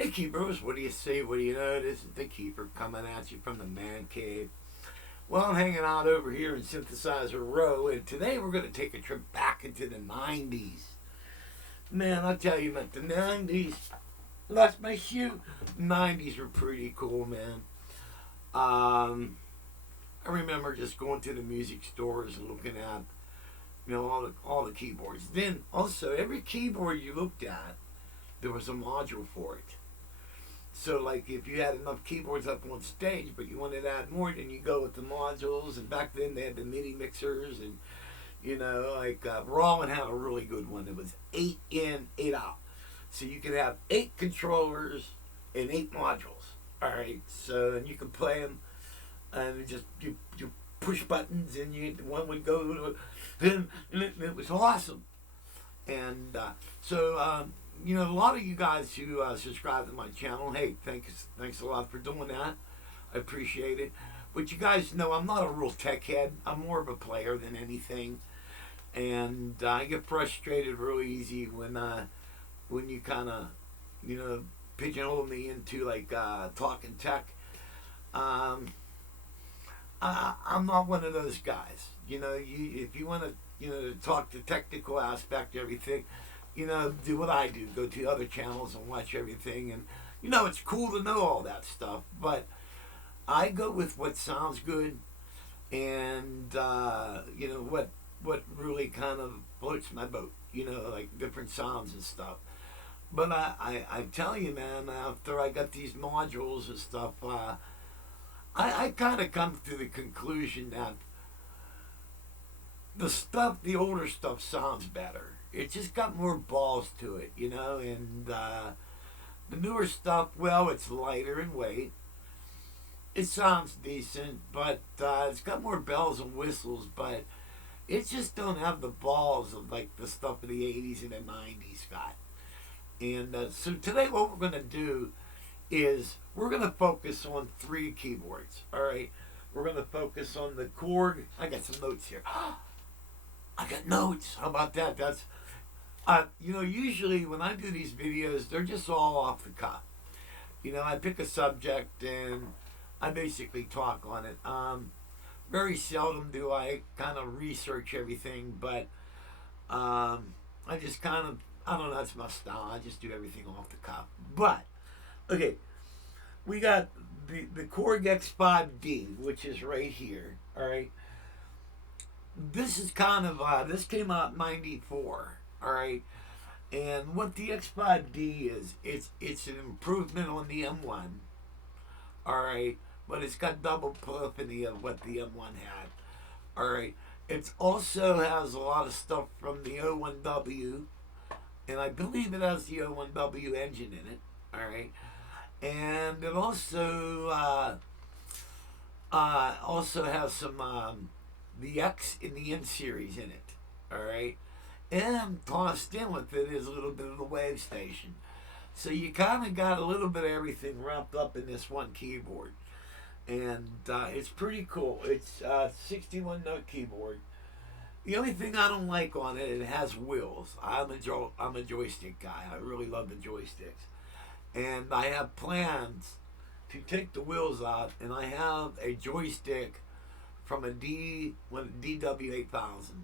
Hey Keepers, what do you see? What do you notice? It's the Keeper coming at you from the man cave. Well, I'm hanging out over here in Synthesizer Row, and today we're going to take a trip back into the 90s. Man, I'll tell you, man, the 90s, lost my shoe. 90s were pretty cool, man. I remember just going to the music stores and looking at, all the keyboards. Then, also, every keyboard you looked at, there was a module for it. So, like, if you had enough keyboards up on stage, but you wanted to add more, then you go with the modules. And back then, they had the Midi mixers. And, Roland had a really good one. It was 8 in, 8 out. So, you could have 8 controllers and 8 modules. All right. So, and you could play them. And you push buttons, and one would go to it was awesome. And a lot of you guys who subscribe to my channel, hey, thanks a lot for doing that. I appreciate it. But you guys know I'm not a real tech head. I'm more of a player than anything, and I get frustrated real easy when you kind of pigeonhole me into like talking tech. I'm not one of those guys. If you want to talk the technical aspect of everything, do what I do. Go to other channels and watch everything. And, it's cool to know all that stuff. But I go with what sounds good and, what really kind of floats my boat, like different sounds and stuff. But I tell you, man, after I got these modules and stuff, I kind of come to the conclusion that the older stuff sounds better. It just got more balls to it, and the newer stuff, well, it's lighter in weight. It sounds decent, but it's got more bells and whistles, but it just don't have the balls of like the stuff of the 80s and the 90s got. And so today what we're going to do is we're going to focus on 3 keyboards, all right? We're going to focus on the Korg. I got some notes here. I got notes. How about that? That's, usually when I do these videos, they're just all off the cuff. I pick a subject and I basically talk on it. Very seldom do I kind of research everything, but I just kind of, I don't know, that's my style. I just do everything off the cuff. But, okay, we got the Korg X5D, which is right here, all right? This is kind of, this came out in 94, all right? And what the X5D is, it's an improvement on the M1, all right? But it's got double polyphony of what the M1 had, all right? It also has a lot of stuff from the O1W, and I believe it has the O1W engine in it, all right? And it also has some the X in the N series in it, all right. And tossed in with it is a little bit of the wave station, so you kind of got a little bit of everything wrapped up in this one keyboard, and it's pretty cool. It's 61 note keyboard. The only thing I don't like on it, it has wheels. I'm a joystick guy. I really love the joysticks. And I have plans to take the wheels out, and I have a joystick from a DW8000.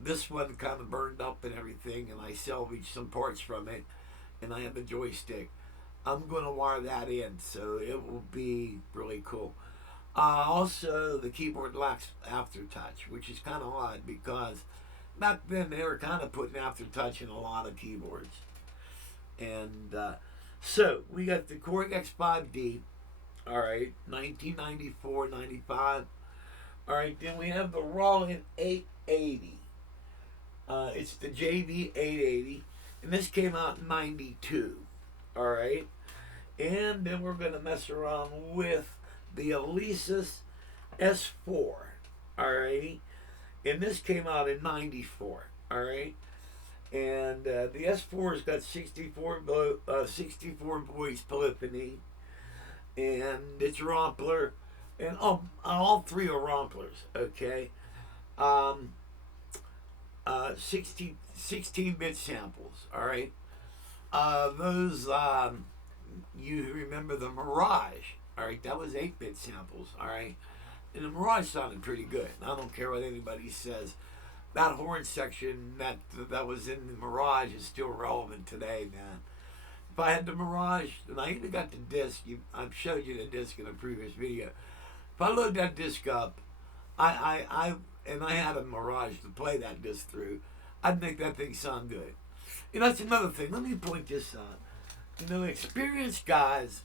This one kind of burned up and everything, and I salvaged some parts from it, and I have a joystick. I'm going to wire that in, so it will be really cool. Also, the keyboard lacks aftertouch, which is kind of odd because back then they were kind of putting aftertouch in a lot of keyboards. And so we got the Korg X5D, all right, 1994, 95. All right, then we have the Roland 880. It's the JV 880, and this came out in 92, all right. And then we're going to mess around with the Alesis S4, all right. And this came out in 94, all right. And the S4's got 64 voice polyphony, and it's Rompler, and all 3 are Romplers, okay. 16-bit samples, all right. Those you remember the Mirage? All right, that was 8-bit samples. All right, and the Mirage sounded pretty good. I don't care what anybody says. That horn section that was in the Mirage is still relevant today, man. If I had the Mirage, and I even got the disc, I've showed you the disc in a previous video. If I load that disc up, and I had a Mirage to play that disc through, I'd make that thing sound good. You know, that's another thing. Let me point this out. You know, experienced guys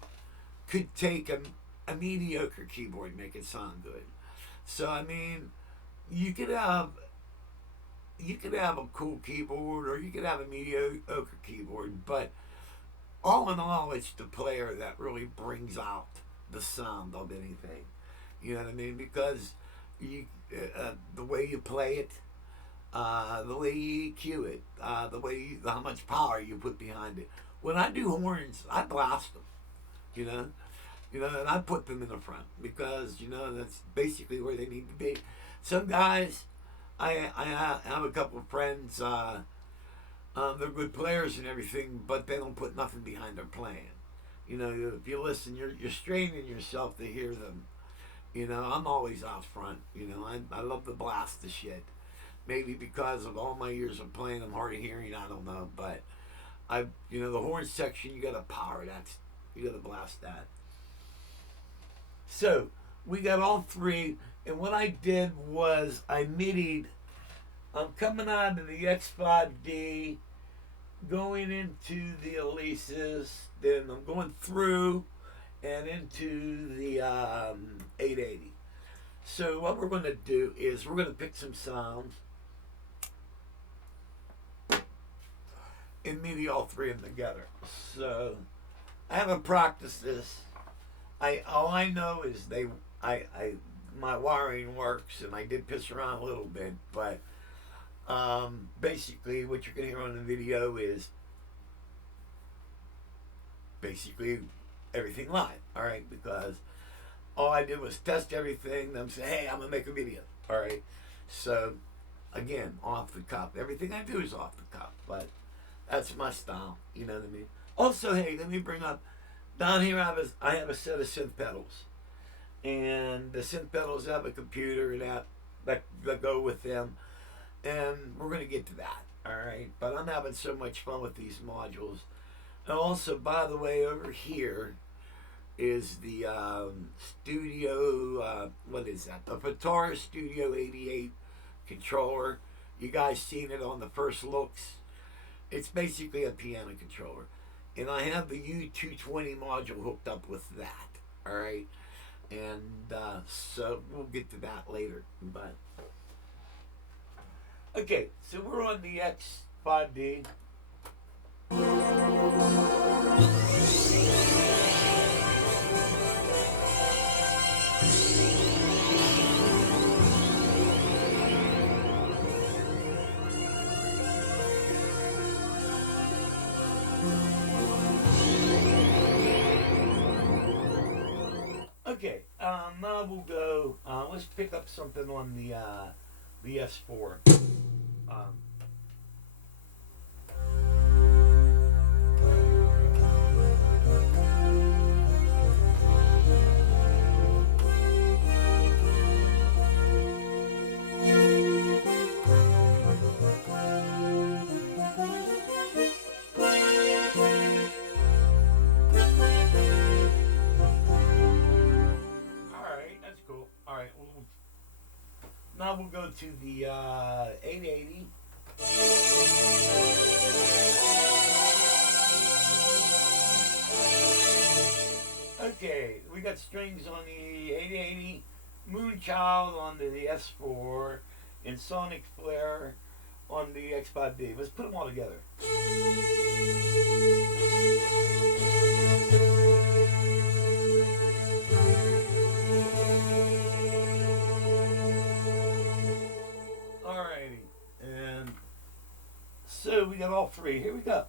could take a mediocre keyboard and make it sound good. So I mean, you could have a cool keyboard or you could have a mediocre keyboard, but all in all, it's the player that really brings out the sound of anything. You know what I mean? Because the way you play it, the way you EQ it, how much power you put behind it. When I do horns, I blast them. You know, and I put them in the front because that's basically where they need to be. Some guys, I have a couple of friends. They're good players and everything, but they don't put nothing behind their playing. You know, if you listen, you're straining yourself to hear them. You know, I'm always out front. You know, I love to blast the shit. Maybe because of all my years of playing, I'm hard of hearing. I don't know, but the horn section, you got to power that. You got to blast that. So we got all three, and what I did was I midied. I'm coming out of the X5D, going into the Alesis, then I'm going through and into the 880. So what we're going to do is we're going to pick some sounds and MIDI all three of them together. So I haven't practiced this. All I know is my wiring works, and I did piss around a little bit, but basically what you're going to hear on the video is basically everything live, all right? Because all I did was test everything. I'm saying, hey, I'm going to make a video, all right? So, again, off the cuff. Everything I do is off the cuff, but that's my style, you know what I mean? Also, hey, let me bring up, down here I have a set of synth pedals. And the synth pedals have a computer that go with them. And we're going to get to that, all right? But I'm having so much fun with these modules. And also, by the way, over here is the Studio, what is that? The Guitar Studio 88 controller. You guys seen it on the first looks. It's basically a piano controller. And I have the U220 module hooked up with that, all right? And so we'll get to that later. But okay, so we're on the X5D. Okay, now we'll go. Let's pick up something on the S4. Now we'll go to the 880. Okay, we got strings on the 880, Moonchild on the S4, and Sonic Flare on the X5D. Let's put them all together. So we got all three. Here we go.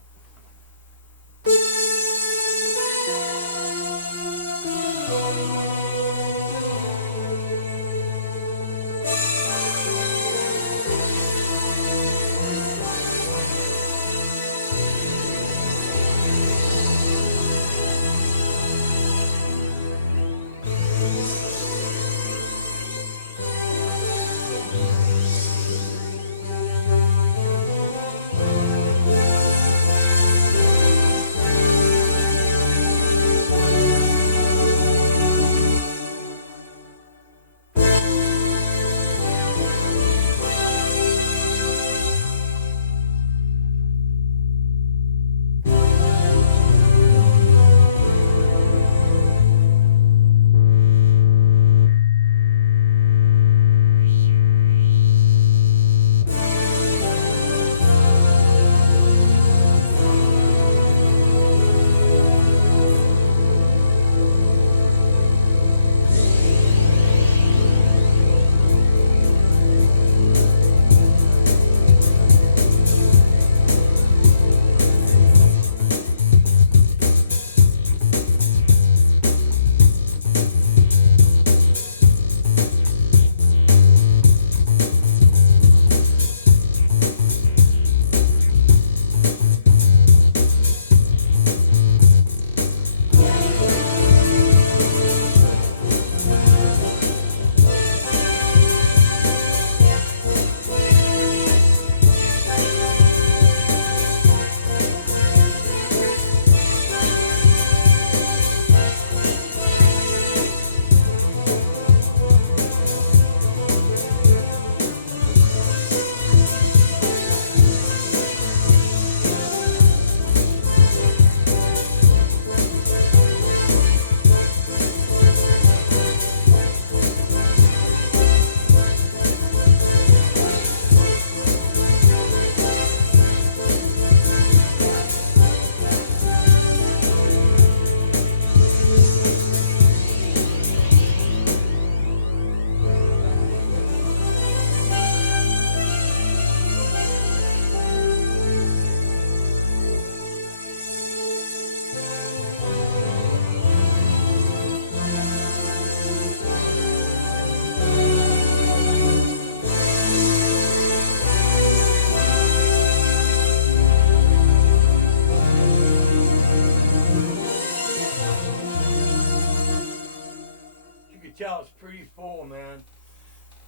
can tell it's pretty full, man.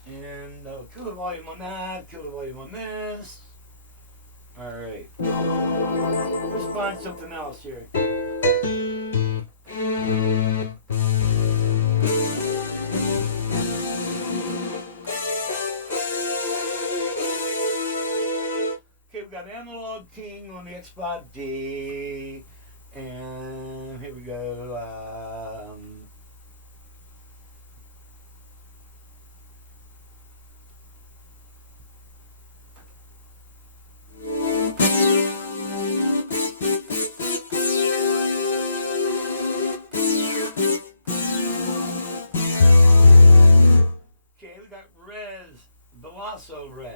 And kill the volume on that, kill the volume on this. Alright. Let's find something else here. Okay, we got Analog King on the X5D. And here we go. Okay, we got Veloso Res.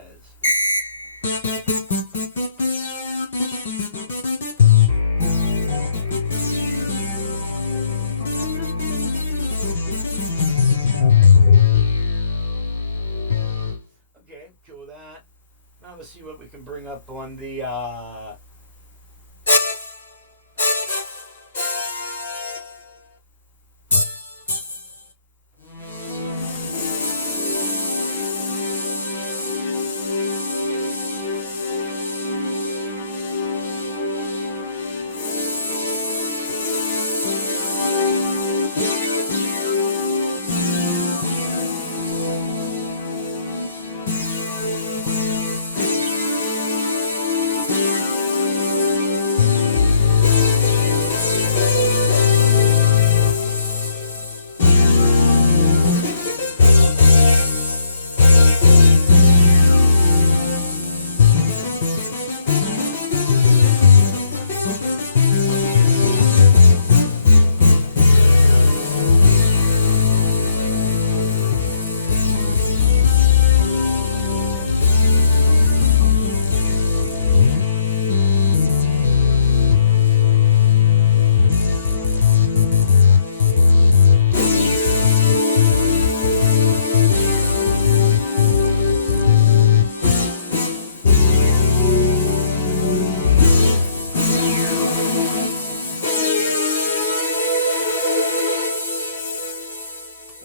Okay, cool with that. Now let's see what we can bring up on the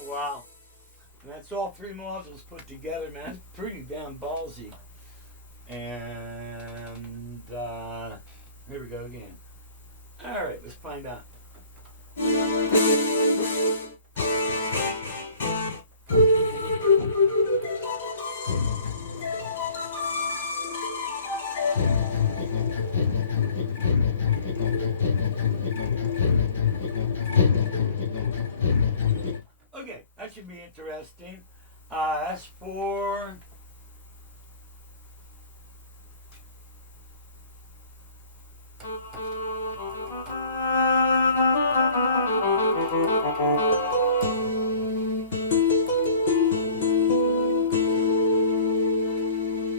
wow. And that's all three modules put together, man. Pretty damn ballsy. And here we go again. Alright, let's find out. Okay, that should be interesting. S4.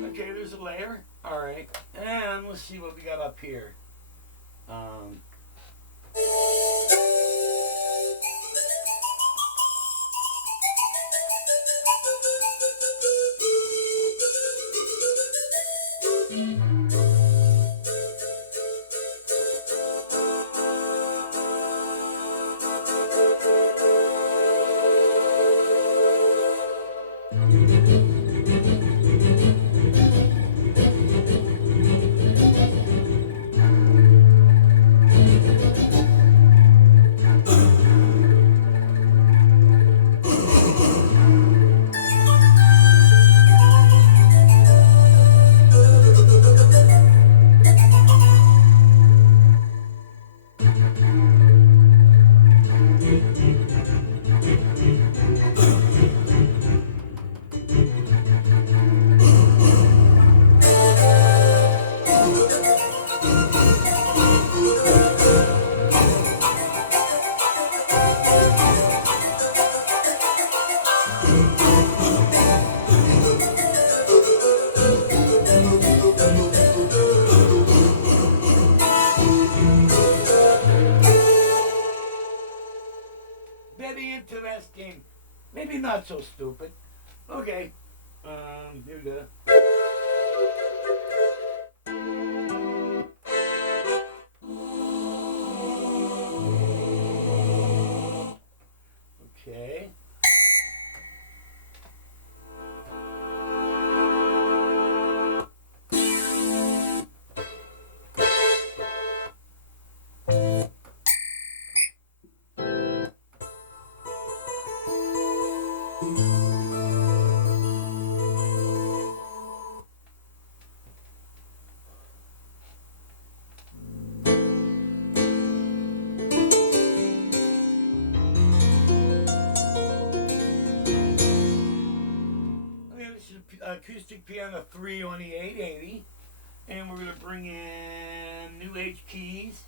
Okay, there's a layer. Alright, and let's see what we got up here. Very interesting. Maybe not so stupid. Okay. Here we go. Okay. acoustic piano 3 on the 880. And we're going to bring in new H keys.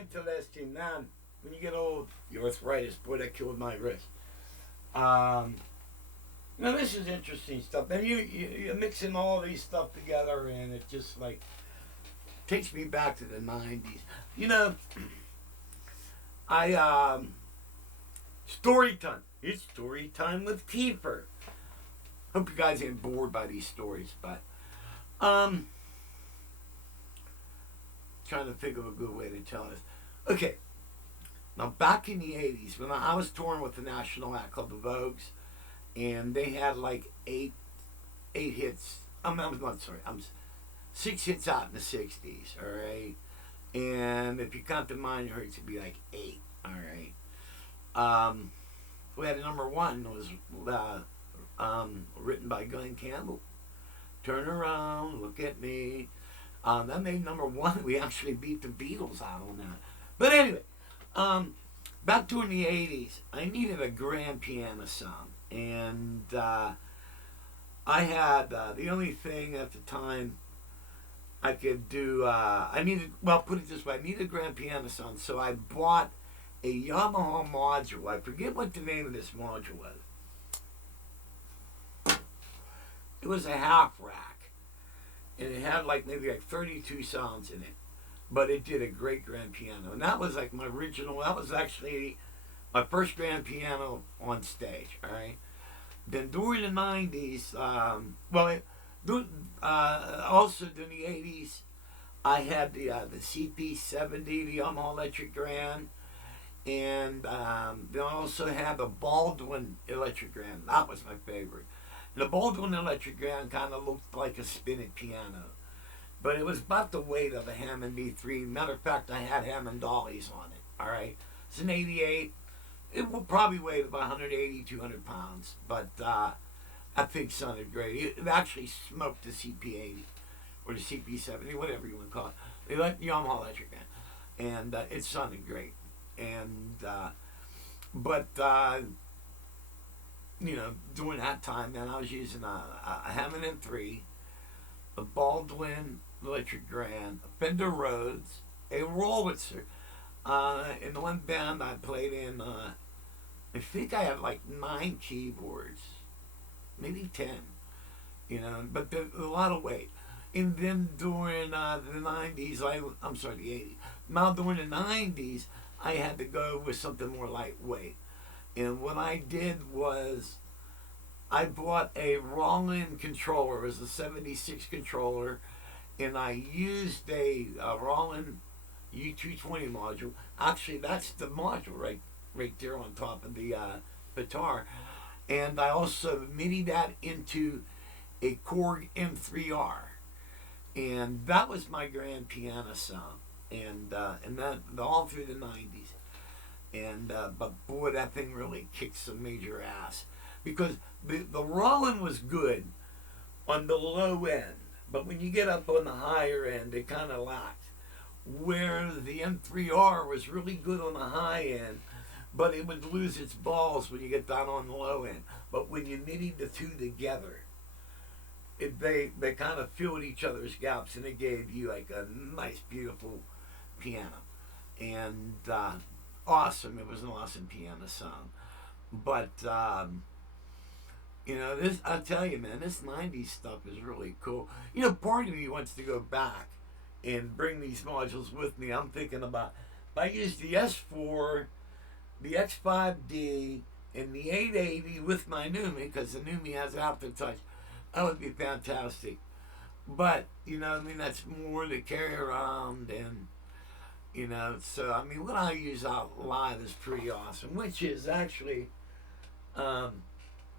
Interesting. Now, when you get old, your arthritis, boy, that killed my wrist. Now, this is interesting stuff. And you're mixing all these stuff together, and it just, like, takes me back to the 90s. You know, story time. It's story time with Kiefer. Hope you guys ain't bored by these stories, but, trying to think of a good way to tell this. Okay, now back in the 80s, when I was touring with the National Act Club of Vogues, and they had like eight hits. I'm not sorry. 6 hits out in the 60s. All right, and if you count the minor hits, it'd be like 8. All right. We had a number 1 was written by Glenn Campbell. Turn around, look at me. That made number 1. We actually beat the Beatles out on that. But anyway, back during the 80s, I needed a grand piano sound. And I had the only thing at the time I could do, put it this way, I needed a grand piano sound. So I bought a Yamaha module. I forget what the name of this module was. It was a half rack. And it had maybe 32 sounds in it. But it did a great grand piano. And that was like my original, that was actually my first grand piano on stage, all right? Then during the 90s, also during the 80s, I had the CP70, the Yamaha Electric Grand. And then I also had the Baldwin Electric Grand. That was my favorite. The Baldwin electric grand kind of looked like a spinning piano, but it was about the weight of a Hammond B3. Matter of fact, I had Hammond dollies on it. All right, it's an '88. It will probably weigh about 180, 200 pounds, but that thing sounded great. It actually smoked the CP80 or the CP70, whatever you want to call it. They like Yamaha electric grand, and it sounded great. And but you know, during that time, man, I was using a Hammond M3, a Baldwin electric grand, a Fender Rhodes, a Wurlitzer. In the one band I played in, I think I had like 9 keyboards, maybe 10, you know, but a lot of weight. And then during the 90s, I'm sorry, the 80s. Now during the 90s, I had to go with something more lightweight. And what I did was I bought a Roland controller. It was a 76 controller, and I used a Roland U220 module. Actually, that's the module right there on top of the guitar. And I also Midi that into a Korg M3R, and that was my grand piano sound. And that all through the 90s. And but boy, that thing really kicked some major ass, because the Roland was good on the low end, but when you get up on the higher end, it kind of lacked. Where the M3R was really good on the high end, but it would lose its balls when you get down on the low end. But when you knitted the two together, they kind of filled each other's gaps, and it gave you like a nice, beautiful piano. And awesome. It was an awesome piano sound. But you know, this, I tell you, man, this 90s stuff is really cool. You know, part of me wants to go back and bring these modules with me. I'm thinking about, if I use the S4, the X5D, and the 880 with my Numi, because the Numi has aftertouch, that would be fantastic. But, you know, I mean, that's more to carry around, and, you know, so, I mean, what I use out live is pretty awesome, which is actually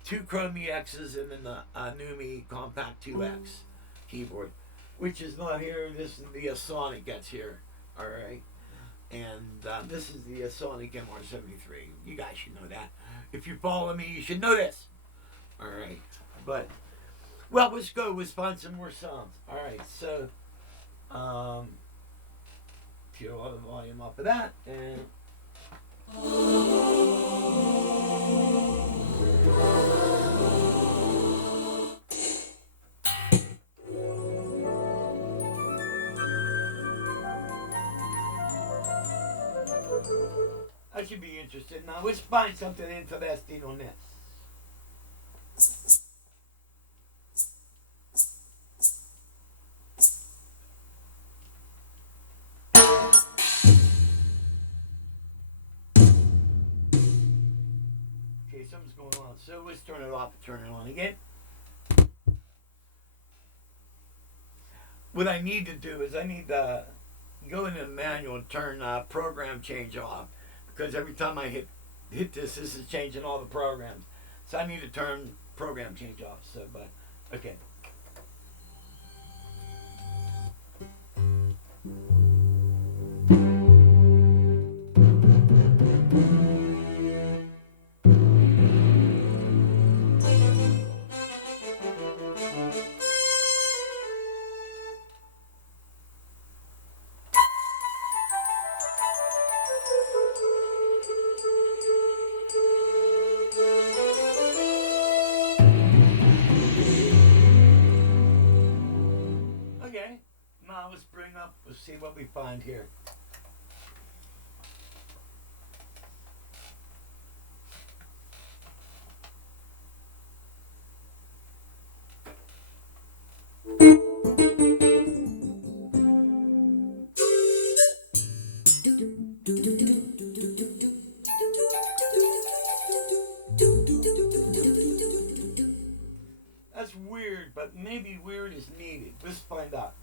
2 Chrome EXs and then a Numi Compact 2X keyboard, which is not here. This is the Sonic that's here, all right? And this is the Sonic MR73. You guys should know that. If you follow me, you should know this. All right. But, well, let's go. Let's find some more songs. All right. So, get a lot of volume off of that. And... I should be interested. Now, let's find something interesting on this. Okay, something's going on. So let's turn it off and turn it on again. What I need to do is I need to go into the manual and turn program change off, because every time I hit this is changing all the programs. So I need to turn program change off. So, but okay. Now let's bring up, let's see what we find here. That's weird, but maybe weird is needed. Let's find out.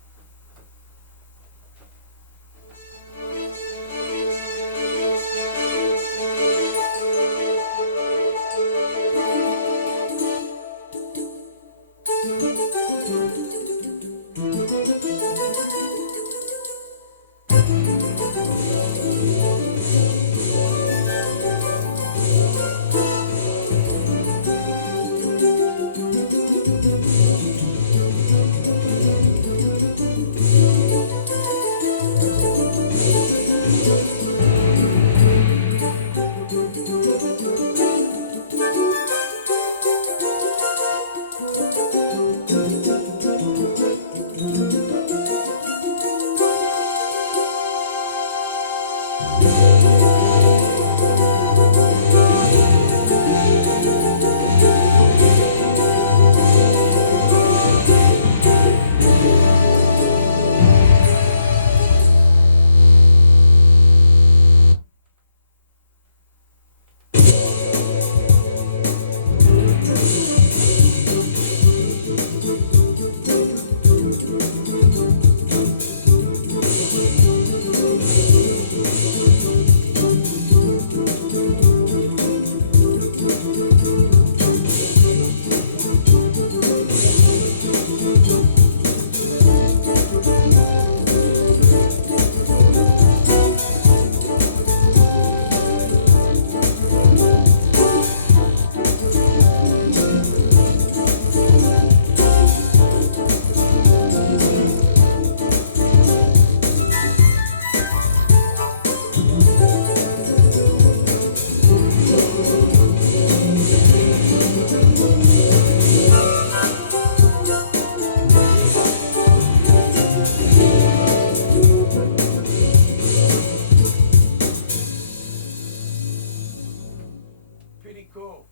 cool.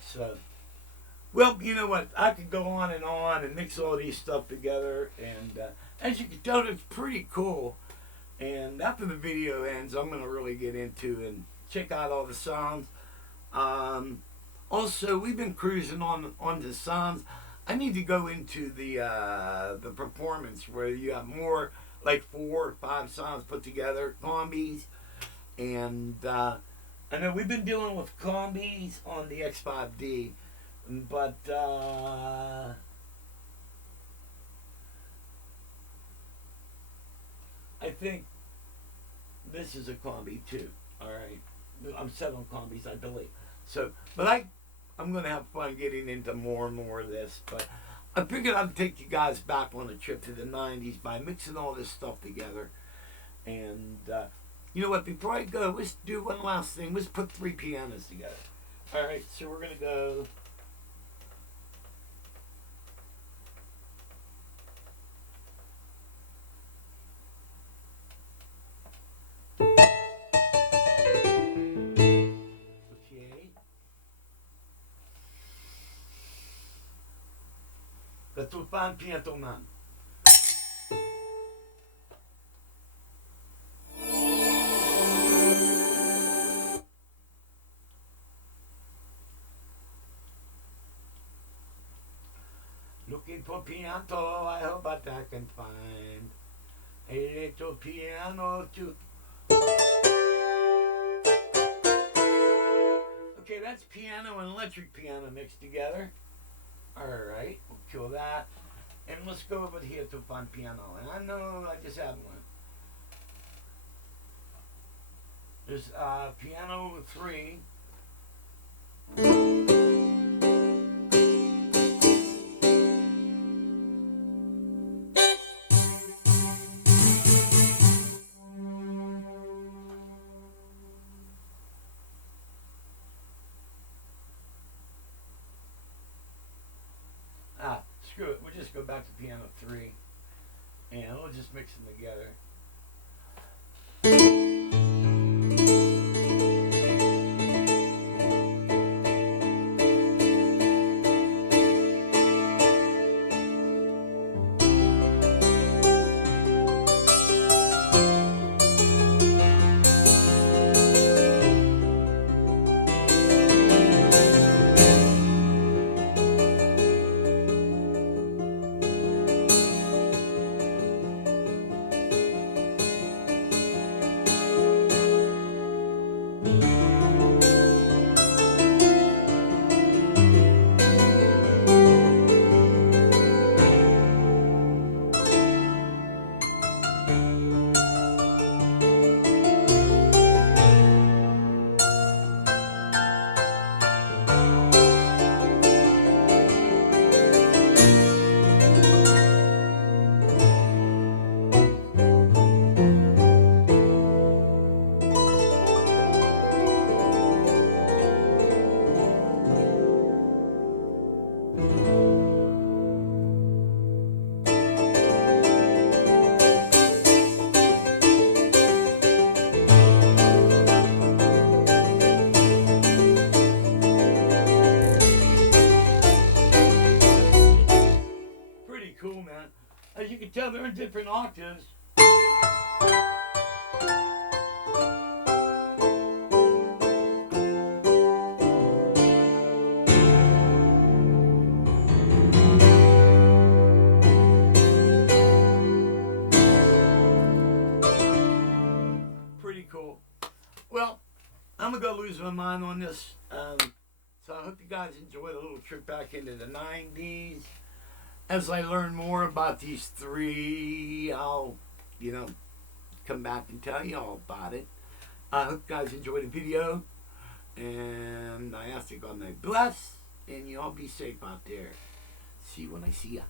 So, well, you know what? I could go on and mix all these stuff together. And as you can tell, it's pretty cool. And after the video ends, I'm going to really get into and check out all the sounds. Also, we've been cruising on the sounds. I need to go into the performance where you have more, like 4 or 5 sounds put together, combis. And I know we've been dealing with combis on the X5D, but I think this is a combi too. All right, I'm set on combis, I believe. So, but I'm gonna have fun getting into more and more of this. But I figured I'd take you guys back on a trip to the '90s by mixing all this stuff together. And you know what? Before I go, let's do one last thing. Let's put 3 pianos together. All right, so we're gonna go. Let's find piano man. Looking for piano, I hope that I can find a little piano to. Okay, that's piano and electric piano mixed together. Alright, we'll kill that. And let's go over here to find piano. And I know I just had one. There's piano 3. Screw it, we'll just go back to piano 3 and we'll just mix them together. Cool, man. As you can tell, they're in different octaves. Pretty cool. Well, I'm gonna go lose my mind on this. So I hope you guys enjoyed a little trip back into the '90s. As I learn more about these 3, I'll, come back and tell you all about it. I hope you guys enjoyed the video. And I ask you God may bless. And you all be safe out there. See you when I see ya.